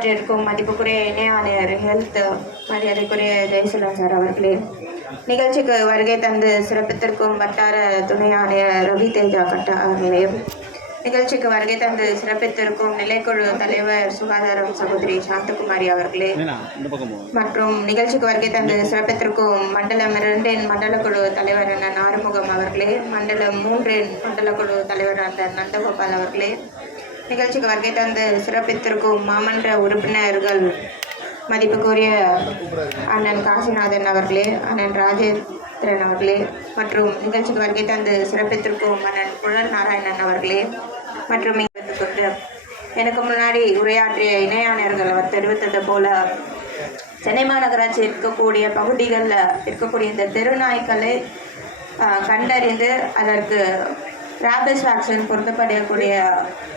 உரையாற்றியிருக்கும் மதிப்புக்குரிய இணை ஆணையர் ஹெல்த் மரியாதைக்குரிய ஜெயசீலன் சார் அவர்களே, நிகழ்ச்சிக்கு வருகை தந்து சிறப்பித்திருக்கும் வட்டார துணை ஆணையர் ரவி தேஜா கட்டா அவர்களே, நிகழ்ச்சிக்கு வருகை தந்து சிறப்பித்திருக்கும் நிலைக்குழு தலைவர் சுகாதாரம் சகோதரி சாந்தகுமாரி அவர்களே, மற்றும் நிகழ்ச்சிக்கு வருகை தந்து சிறப்பித்திருக்கும் மண்டலம் 2 மண்டல குழு தலைவர் அண்ணன் ஆறுமுகம் அவர்களே, மண்டலம் 3 மண்டல குழு தலைவர் அண்ணன் நந்தகோபால் அவர்களே, நிகழ்ச்சிக்கு வருகை தந்து சிறப்பித்திருக்கும் மாமன்ற உறுப்பினர்கள் மதிப்புக்குரிய அண்ணன் காசிநாதன் அவர்களே, அண்ணன் ராஜேந்திரன் அவர்களே, மற்றும் நிகழ்ச்சிக்கு வருகை தந்து சிறப்பித்திருக்கும் அண்ணன் புழல் நாராயணன் அவர்களே, மற்றும் கொண்டு எனக்கு முன்னாடி உரையாற்றிய இணை ஆணையர்கள் அவர் தெரிவித்தது போல சென்னை மாநகராட்சி இருக்கக்கூடிய பகுதிகளில் இருக்கக்கூடிய இந்த தெருநாய்க்களை கண்டறிந்து அதற்கு ராபிஸ் வேக்சின் பொருத்தப்படக்கூடிய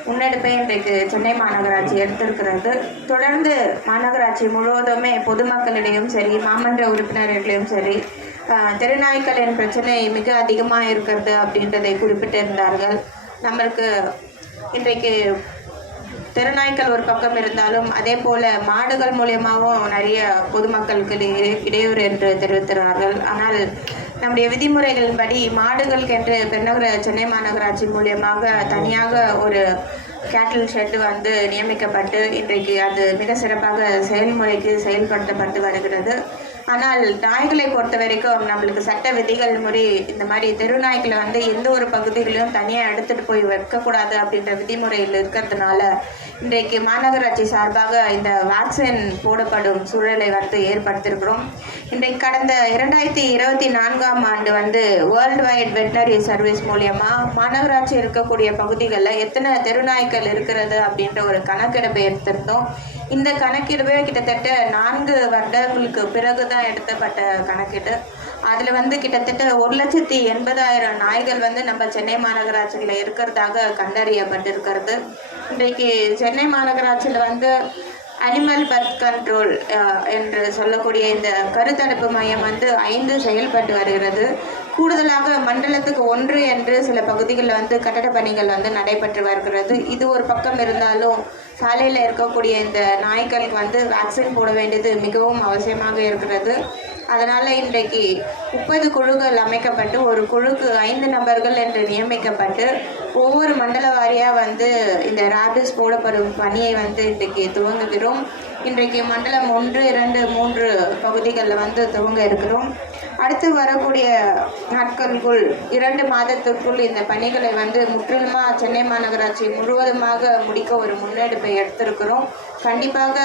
முன்னெடுப்பை இன்றைக்கு சென்னை மாநகராட்சி எடுத்திருக்கிறது. தொடர்ந்து மாநகராட்சி முழுவதுமே பொதுமக்களிடையும் சரி, மாமன்ற உறுப்பினர்களிடையும் சரி, தெருநாய்க்களின் பிரச்சனை மிக அதிகமாக இருக்கிறது அப்படின்றதை குறிப்பிட்டிருந்தார்கள். நம்மளுக்கு இன்றைக்கு தெருநாய்க்கள் ஒரு பக்கம் இருந்தாலும் அதே போல் மாடுகள் மூலியமாகவும் நிறைய பொதுமக்களுக்கு இடையூறு என்று தெரிவிக்கிறார்கள். ஆனால் நம்முடைய விதிமுறைகளின்படி மாடுகளுக்கென்று பெருநகர சென்னை மாநகராட்சி மூலியமாக தனியாக ஒரு கேட்டில் ஷெட்டு நியமிக்கப்பட்டு இன்றைக்கு அது மிக சிறப்பாக செயல்படுத்தப்பட்டு வருகிறது. ஆனால் நாய்களை பொறுத்த வரைக்கும் நம்மளுக்கு சட்ட விதிகள் முறை இந்த மாதிரி தெருநாய்களை எந்த ஒரு பகுதிகளிலும் தனியாக எடுத்துகிட்டு போய் வைக்கக்கூடாது அப்படின்ற விதிமுறையில் இருக்கிறதுனால இன்றைக்கு மாநகராட்சி சார்பாக இந்த வேக்சின் போடப்படும் சூழலை ஏற்படுத்தியிருக்கிறோம். இன்றைக்கு கடந்த 2024ஆம் ஆண்டு வேர்ல்டு வைட் வெட்டினரி சர்வீஸ் மூலியமாக மாநகராட்சி இருக்கக்கூடிய பகுதிகளில் எத்தனை தெருநாய்க்கள் இருக்கிறது அப்படின்ற ஒரு கணக்கெடுப்பை எடுத்திருந்தோம். இந்த கணக்கெடுப்பே கிட்டத்தட்ட 4 வருடங்களுக்கு பிறகு தான் எடுத்தப்பட்ட கணக்கெடு. அதில் கிட்டத்தட்ட 1,80,000 நாய்கள் நம்ம சென்னை மாநகராட்சியில் இருக்கிறதாக கண்டறியப்பட்டிருக்கிறது. இன்றைக்கு சென்னை மாநகராட்சியில் அனிமல் பர்த் கண்ட்ரோல் என்று சொல்லக்கூடிய இந்த கருத்தடுப்பு மையம் 5 செயல்பட்டு வருகிறது. கூடுதலாக மண்டலத்துக்கு 1 என்று சில பகுதிகளில் கட்டட பணிகள் நடைபெற்று வருகிறது. இது ஒரு பக்கம் இருந்தாலும் சாலையில் இருக்கக்கூடிய இந்த நாய்களுக்கு வேக்சின் போட வேண்டியது மிகவும் அவசியமாக இருக்கிறது. அதனால் இன்றைக்கு 30 குழுக்கள் அமைக்கப்பட்டு ஒரு குழுக்கு 5 நபர்கள் என்று நியமிக்கப்பட்டு ஒவ்வொரு மண்டல வாரியாக இந்த ராபிஸ் போடப்படும் பணியை இன்றைக்கு துவங்குகிறோம். இன்றைக்கு மண்டலம் 1, 2, 3 பகுதிகளில் துவங்க இருக்கிறோம். அடுத்து வரக்கூடிய நாட்களுக்குள் 2 மாதத்துக்குள் இந்த பணிகளை முற்றிலுமாக சென்னை மாநகராட்சி முழுவதுமாக முடிக்க ஒரு முன்னெடுப்பை எடுத்திருக்கிறோம். கண்டிப்பாக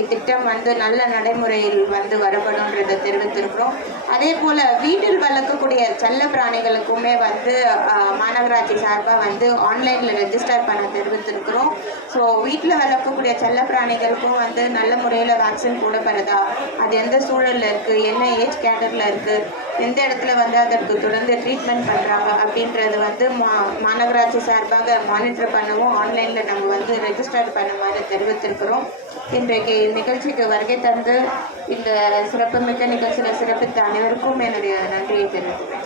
இத்திட்டம் நல்ல நடைமுறையில் வரப்படும்ன்றதை தெரிவித்திருக்கிறோம். அதே போல் வீட்டில் வளர்க்கக்கூடிய செல்ல பிராணிகளுக்குமே மாநகராட்சி சார்பாக ஆன்லைனில் ரெஜிஸ்டர் பண்ண தெரிவித்திருக்கிறோம். ஸோ வீட்டில் வளர்க்கக்கூடிய செல்ல பிராணிகளுக்கும் நல்ல முறையில் வேக்சின் போடப்படுதா, அது எந்த சூழலில் இருக்குது, என்ன ஏஜ் கேட்டரில் இருக்குது, எந்த இடத்துல அதற்கு தொடர்ந்து ட்ரீட்மெண்ட் பண்ணுறாங்க அப்படின்றது மாநகராட்சி சார்பாக மானிட்டர் பண்ணவும் ஆன்லைனில் நம்ம ரெஜிஸ்டர் பண்ணுமாறு தெரிவித்திருக்கிறோம். இன்றைக்கு நிகழ்ச்சிக்கு வருகை தந்து இந்த சிறப்புமிக்க நிகழ்ச்சியில் சிறப்பித்த அனைவருக்கும் என்னுடைய நன்றியை தெரிவிக்கிறேன்.